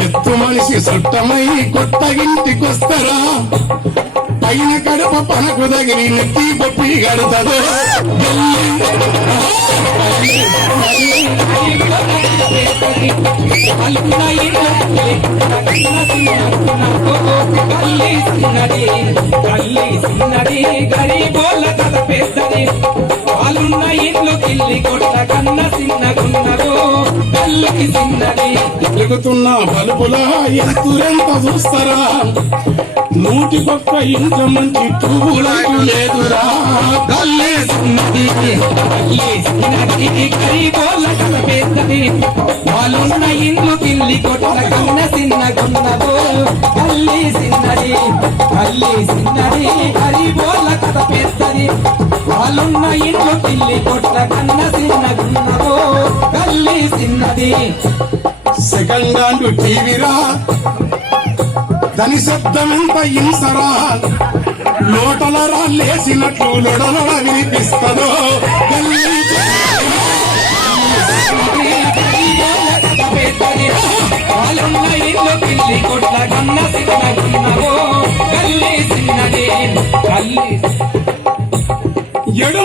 ఎత్తు మనిషి సుట్టమై కొత్త ఇంటికొస్తారా పైన కడప పనకు తగిలి నెత్తి పొప్పి కడతదో గరీబోళ్ళ కథ పెద్దది వాళ్ళున్న ఇల్లు కిల్లి కొట్ట కన్న చిన్నగున్నదో తల్లికి చిన్నది వెలుగుతున్న బలుపుల ఎత్తురెంత చూస్తారా? నూటి పక్క ఇంత మంచి తూలైపు లేదురా. పెద్దది వాళ్ళున్న ఇల్లు పిల్లి కొట్ట కన్న చిన్నగున్నదో తల్లి చిన్నది. తల్లి చిన్నది. గరీబోళ్ళ కథ పెద్దది వాళ్ళున్న ఇల్లు పిల్లి కొట్ట కన్న చిన్నగున్నదో చిన్నది సెకండ్ హ్యాండ్ టీవీరా దాని శబ్దమెంత ఇంసరా లోటలరా లేసినట్లు లొడలొడ వినిపిస్తుందో వాళ్ళున్న ఇల్లు పిల్లి కొట్ల ఎడు